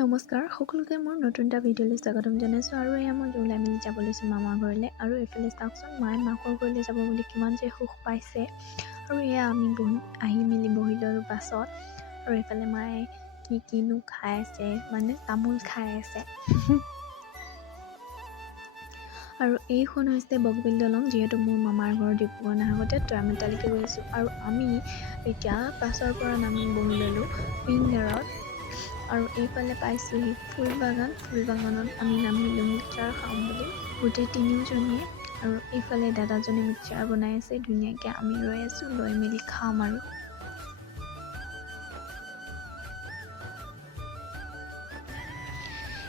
নমস্কাৰ সকলোকে মোৰ নতুন এটা ভিডিঅ'লৈ স্বাগতম জনাইছোঁ আৰু এয়া মই ওলাই মেলি যাব লৈছোঁ মামাৰ ঘৰলৈ আৰু এইফালে চাওকচোন মায়ে মাকৰ ঘৰলৈ যাব বুলি কিমান যে সুখ পাইছে আৰু এয়া আমি আহি মেলি বহি ল'লোঁ বাছত আৰু এইফালে মায়ে কিনো খাই আছে মানে তামোল খাই আছে আৰু এইখন হৈছে বগীবিল দলং যিহেতু মোৰ মামাৰ ঘৰ ডিব্ৰুগড় নাহকতে তো আমি তালৈকে গৈ আছোঁ আৰু আমি এতিয়া বাছৰ পৰা নামি বহি ল'লোঁ উইংগাৰত আৰু এইফালে পাইছোঁহি ফুলবাগানত আমি নামিলোঁ মিক্সাৰ খাম বুলি গোটেই তিনিওজনীয়ে আৰু এইফালে দাদাজনে মিক্সাৰ বনাই আছে ধুনীয়াকৈ আমি ৰৈ আছোঁ লৈ মেলি খাম আৰু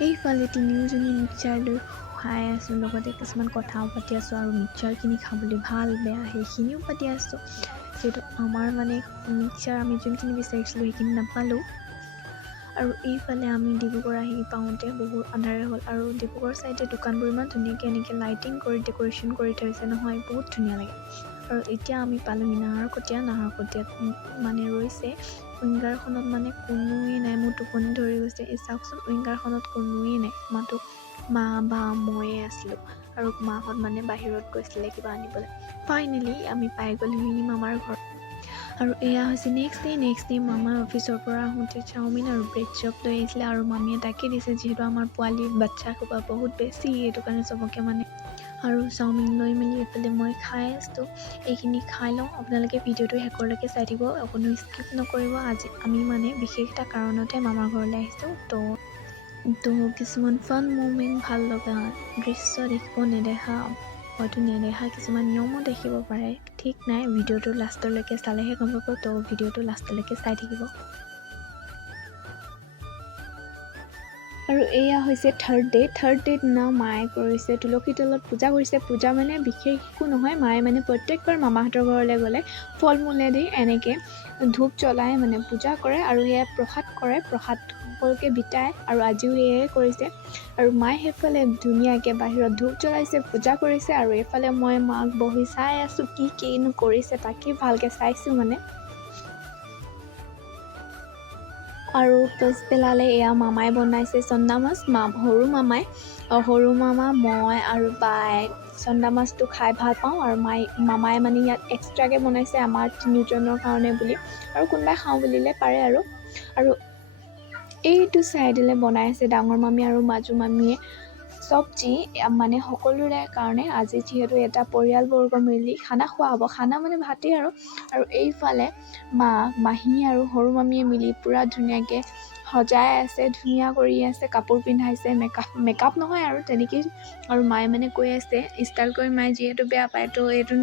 এইফালে তিনিওজনী মিক্সাৰ লৈ খাই আছোঁ লগতে কিছুমান কথাও পাতি আছোঁ আৰু মিক্সাৰখিনি খাবলৈ ভাল বেয়া সেইখিনিও পাতি আছোঁ যিহেতু আমাৰ মানে মিক্সাৰ আমি যোনখিনি বিচাৰিছিলোঁ সেইখিনি নাপালোঁ আৰু এইফালে আমি ডিব্ৰুগড় আহি পাওঁতে বহুত আন্ধাৰে হ'ল আৰু ডিব্ৰুগড় চাইডে দোকানবোৰ ইমান ধুনীয়াকৈ এনেকৈ লাইটিং কৰি ডেক'ৰেশ্যন কৰি থৈছে নহয় বহুত ধুনীয়া লাগে আৰু এতিয়া আমি পালোঁহি নাহৰকটীয়াত মানে ৰৈছে উইংগাৰখনত মানে কোনোৱে নাই মোৰ টোপনি ধৰি গৈছে এই চাওকচোন উইংগাৰখনত কোনোৱে নাই মাতো মা বা ময়ে আছিলোঁ আৰু মাহঁত মানে বাহিৰত গৈছিলে কিবা আনিবলৈ ফাইনেলি আমি পাই গ'লোহি মামাৰ ঘৰ আৰু এয়া হৈছে নেক্সট ডে মামাৰ অফিচৰ পৰা আহোঁতে চাওমিন আৰু ব্ৰেড চপ লৈ আহিছিলে আৰু মামীয়ে তাকে দিছে যিহেতু আমাৰ পোৱালি বাচ্ছা সোপা বহুত বেছি সেইটো কাৰণে চবকে মানে আৰু চাওমিন লৈ মেলি এইফালে মই খাই আছোঁ এইখিনি খাই লওঁ আপোনালোকে ভিডিঅ'টো শেষলৈকে চাই থাকিব অকণো স্কিপ নকৰিব আজি আমি মানে বিশেষ এটা কাৰণতে মামাৰ ঘৰলৈ আহিছোঁ তো কিছুমান ফান মুমেণ্ট ভাল লগা দৃশ্য দেখিব হয়তো নেদেখা কিছুমান নিয়মো দেখিব পাৰে ঠিক নাই ভিডিঅ'টো লাষ্টলৈকে চালেহে গম পাব তো ভিডিঅ'টো লাষ্টলৈকে চাই থাকিব আৰু এয়া হৈছে থাৰ্ড ডে দিনা মায়ে কৰিছে তুলসী তলত পূজা কৰিছে পূজা মানে বিশেষ একো নহয় মায়ে মানে প্ৰত্যেকবাৰ মামাহঁতৰ ঘৰলৈ গ'লে ফল মূলেদি এনেকৈ ধূপ জ্বলাই মানে পূজা কৰে আৰু সেয়া প্ৰসাদ কৰে প্ৰসাদ সকলোকে বিতায় আৰু আজিও সেয়াই কৰিছে আৰু মায়ে সেইফালে ধুনীয়াকৈ বাহিৰত ধূপ জ্বলাইছে পূজা কৰিছে আৰু এইফালে মই মাক বহি চাই আছোঁ কিনো কৰিছে তাকে ভালকৈ চাইছোঁ মানে আৰু পিছবেলালে এয়া মামাই বনাইছে চন্দা মাছ সৰু মামা মই আৰু বাই চন্দা মাছটো খাই ভাল পাওঁ আৰু মামাই মানে ইয়াত এক্সট্ৰাকৈ বনাইছে আমাৰ তিনিজনৰ কাৰণে বুলি আৰু কোনোবাই খাওঁ বুলিলে পাৰে আৰু এইটো চাইডলৈ বনাই আছে ডাঙৰ মামী আৰু মাজু মামীয়ে চব্জি মানে সকলোৰে কাৰণে আজি যিহেতু এটা পৰিয়ালবৰ্গ মিলি খানা খোৱা হ'ব খানা মানে ভাতেই আৰু এইফালে মাহী আৰু সৰু মামীয়ে মিলি পূৰা ধুনীয়াকৈ সজাই আছে ধুনীয়া কৰি আছে কাপোৰ পিন্ধাইছে মেকআপ নহয় আৰু তেনেকেই আৰু মায়ে মানে কৈ আছে ষ্টাইল কৰি মায়ে যিহেতু বেয়া পায় তো এইটো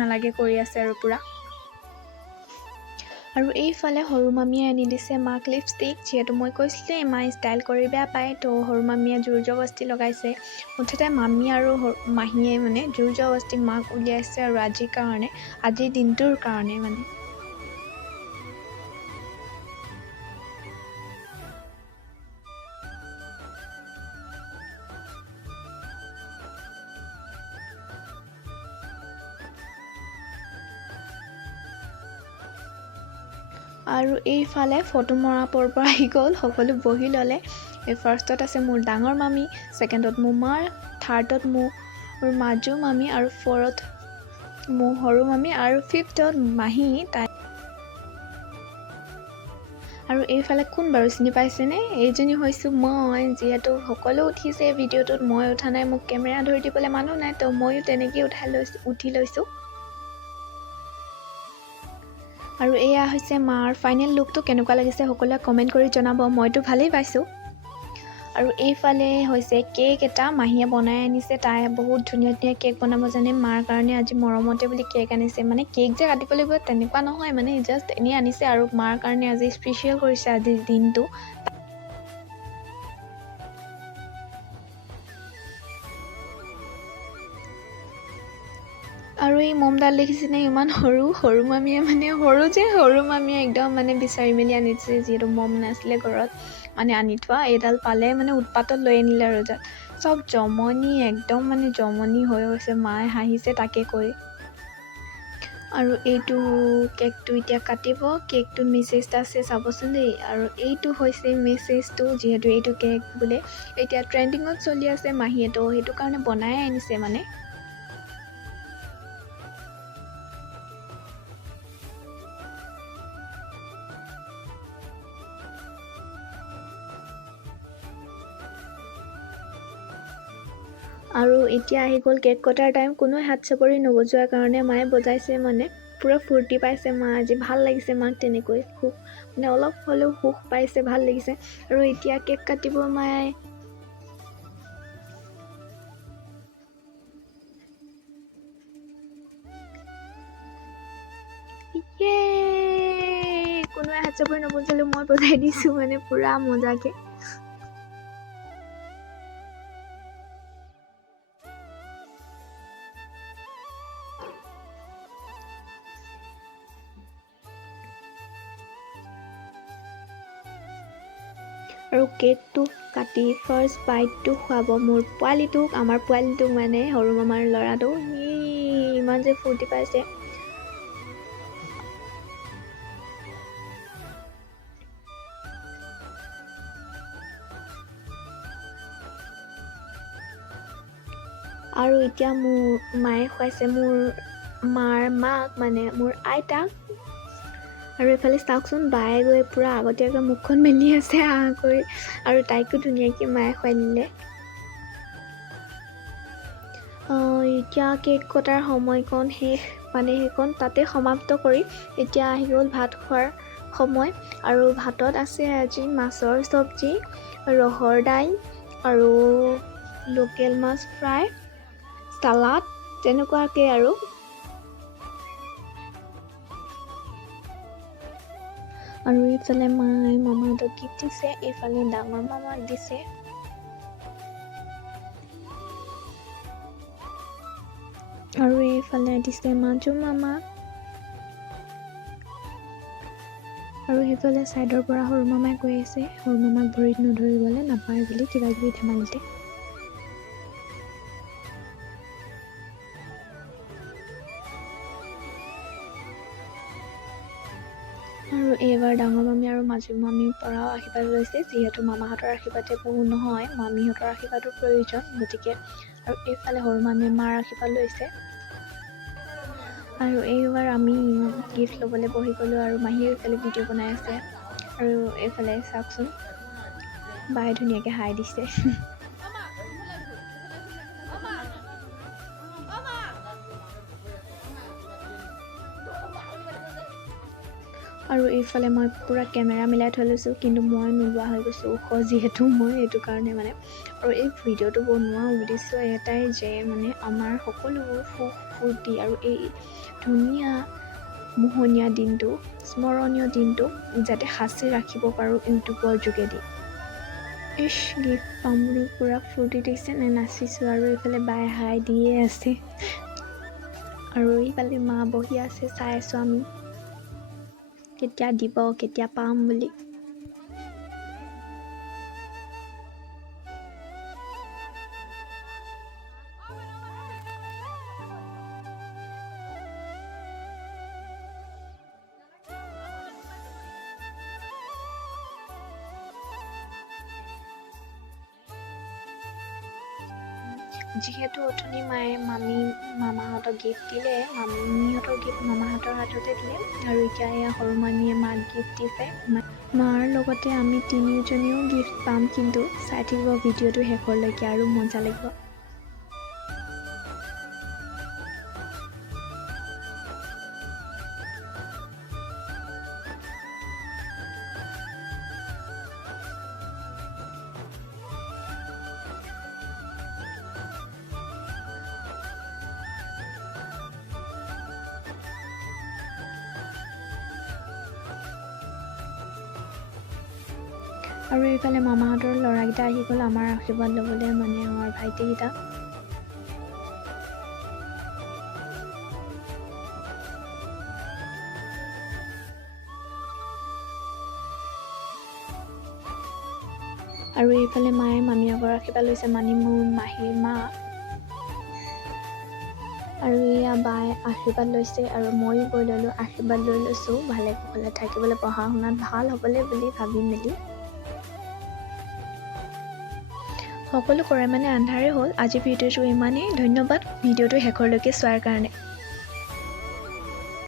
নালাগে কৰি আছে আৰু পূৰা আৰু এইফালে সৰু মামীয়ে আনি দিছে মাক লিপষ্টিক যিহেতু মই কৈছিলোঁ মায়ে ষ্টাইল কৰি বেয়া পায় তো সৰু মামীয়ে জোৰ জবস্তি লগাইছে মুঠতে মামী আৰু মাহীয়ে মানে জোৰ জবস্তি মাক উলিয়াইছে আৰু আজিৰ দিনটোৰ কাৰণে মানে আৰু এইফালে ফটো মৰা পৰা আহি গ'ল সকলো বহি ল'লে এই ফাৰ্ষ্টত আছে মোৰ ডাঙৰ মামী ছেকেণ্ডত মোৰ মা থাৰ্ডত মোৰ মাজু মামী আৰু ফ'ৰত মোৰ সৰু মামী আৰু ফিফ্থত মাহী তাই আৰু এইফালে কোন বাৰু চিনি পাইছেনে এইজনী হৈছোঁ মই যিহেতু সকলো উঠিছে ভিডিঅ'টোত মই উঠা নাই মোক কেমেৰা ধৰি দিবলৈ মানুহ নাই তো ময়ো তেনেকৈ উঠি লৈছোঁ আৰু এয়া হৈছে মাৰ ফাইনেল লুকটো কেনেকুৱা লাগিছে সকলোৱে কমেণ্ট কৰি জনাব মইতো ভালেই পাইছোঁ আৰু এইফালে হৈছে কেক এটা মাহীয়ে বনাই আনিছে তাই বহুত ধুনীয়া কেক বনাব জানে মাৰ কাৰণে আজি মৰমতে বুলি কেক আনিছে মানে কেক যে কাটিব লাগিব তেনেকুৱা নহয় মানে জাষ্ট এনেই আনিছে আৰু মাৰ কাৰণে আজি স্পেচিয়েল কৰিছে আজিৰ দিনটো আৰু এই মমডাল দেখিছেনে ইমান সৰু মামীয়ে মানে সৰু মামীয়ে একদম মানে বিচাৰি মেলি আনিছে যিহেতু মম নাছিলে ঘৰত মানে আনি থোৱা এইডাল পালে মানে উৎপাতত লৈ আনিলে আৰু চব জমনি একদম মানে জমনি হৈ গৈছে মায়ে হাঁহিছে তাকে কৈ আৰু এইটো কেকটো এতিয়া কাটিব। কেকটোত মেছেজ এটা আছে চাবচোন দেই। আৰু এইটো হৈছে মেছেজটো, যিহেতু এইটো কেক বোলে এতিয়া ট্ৰেণ্ডিঙত চলি আছে মাহীয়েতো, সেইটো কাৰণে বনাই আনিছে মানে। আৰু এতিয়া আহি গ'ল কেক কটাৰ টাইম। কোনো হাত চাপৰি নবজোৱাৰ কাৰণে মায়ে বজাইছে মানে। পূৰা ফূৰ্তি পাইছে মা আজি, ভাল লাগিছে মাক তেনেকৈ সুখ মানে অলপ হ'লেও সুখ পাইছে, ভাল লাগিছে। আৰু এতিয়া কেক কাটিব মায়ে। কোনোৱে হাত চাপৰি নবজালেও মই বজাই দিছোঁ মানে পূৰা মজাকে। আৰু কেকটো কাটি ফাৰ্ষ্ট বাইটটো খুৱাব মোৰ পোৱালিটোক, আমাৰ পোৱালিটোক মানে সৰু মামাৰ ল'ৰাটো। ইমান যে ফূৰ্তি পাইছে। আৰু এতিয়া মোৰ মায়ে খুৱাইছে মোৰ মাৰ মাক, মানে মোৰ আইতাক। আৰু এইফালে চাওকচোন, বায়ে গৈ পূৰা আগতীয়াকৈ মুখখন মেলি আছে কৰি, আৰু তাইকো ধুনীয়াকৈ মায়ে খুৱাই দিলে। এতিয়া কেক কটাৰ সময়কণ শেষ, মানে সেইকণ তাতে সমাপ্ত কৰি এতিয়া আহি গ'ল ভাত খোৱাৰ সময়। আৰু ভাতত আছে আজি মাছৰ চব্জি, ৰহৰ দাইল আৰু লোকেল মাছ ফ্ৰাই, চালাড তেনেকুৱাকৈ আৰু। আৰু এইফালে মায়ে মামাহঁতক গিফ্ট দিছে, এইফালে ডাঙৰ মামাক দিছে। আৰু এইফালে দিছে মাজু মামাক। আৰু সেইফালে ছাইডৰ পৰা সৰু মামাই কৈ আছে সৰু মামাক ভৰিত নধৰিবলৈ নাপায় বুলি, কিবা কিবি ধেমালিতে। আৰু এইবাৰ ডাঙৰ মামী আৰু মাজু মামীৰ পৰাও আশীৰ্বাদ লৈছে, যিহেতু মামাহঁতৰ আশীৰ্বাদে বহু নহয়, মামীহঁতৰ আশীৰ্বাদৰ প্ৰয়োজন, গতিকে। আৰু এইফালে সৰু মামীয়ে মাৰ আশীৰ্বাদ লৈছে। আৰু এইবাৰ আমি গিফ্ট ল'বলৈ বহি গ'লোঁ, আৰু মাহীয়ে এইফালে ভিডিঅ' বনাই আছে। আৰু এইফালে চাওকচোন, বায়ে ধুনীয়াকৈ হাই দিছে। আৰু এইফালে মই পূৰা কেমেৰা মিলাই থৈ লৈছোঁ, কিন্তু মই নোলোৱা হৈ গৈছোঁ ওখ যিহেতু মই, সেইটো কাৰণে মানে। আৰু এই ভিডিঅ'টো বনোৱা উদ্দেশ্য এটাই যে মানে আমাৰ সকলোবোৰ সুখ ফূৰ্তি আৰু এই ধুনীয়া মোহনীয়া দিনটো, স্মৰণীয় দিনটো যাতে সাঁচি ৰাখিব পাৰোঁ ইউটিউবৰ যোগেদি। গিফ্ট পাম বুলি পূৰা ফূৰ্তি দিছে নে, নাচিছোঁ। আৰু এইফালে বাই হাই দিয়ে আছে, আৰু এইফালে মা বহি আছে, চাই আছোঁ আমি কেতিয়া দিব, কেতিয়া পাম বুলি। যিহেতু অথনি মায়ে মামাহঁতক গিফ্ট দিলে, মামীহঁতৰ গিফ্ট মামাহঁতৰ হাততে দিলে, আৰু এতিয়া এয়া সৰু মামীয়ে মাক গিফ্ট দিছে। মাৰ লগতে আমি তিনিওজনীও গিফ্ট পাম, কিন্তু চাই থাকিব ভিডিঅ'টো শেষলৈকে, আৰু মজা লাগিব। আৰু এইফালে মামাহঁতৰ ল'ৰাকেইটা আহি গ'ল আমাৰ আশীৰ্বাদ ল'বলৈ, মানে আমাৰ ভাইটিকেইটা। আৰু এইফালে মায়ে মামীহঁতৰ আশীৰ্বাদ লৈছে, মোৰ মাহীৰ মা। আৰু এয়া বায়ে আশীৰ্বাদ লৈছে আৰু ময়ো গৈ ল'লোঁ, আশীৰ্বাদ লৈ লৈছোঁ ভালে কুশলে থাকিবলৈ, পঢ়া শুনাত ভাল হ'বলৈ বুলি ভাবি মেলি। সকলো কৰে মানে আন্ধাৰে হ'ল। আজি ভিডিঅ'টো ইমানেই। ধন্যবাদ ভিডিঅ'টো শেষলৈকে চোৱাৰ কাৰণে।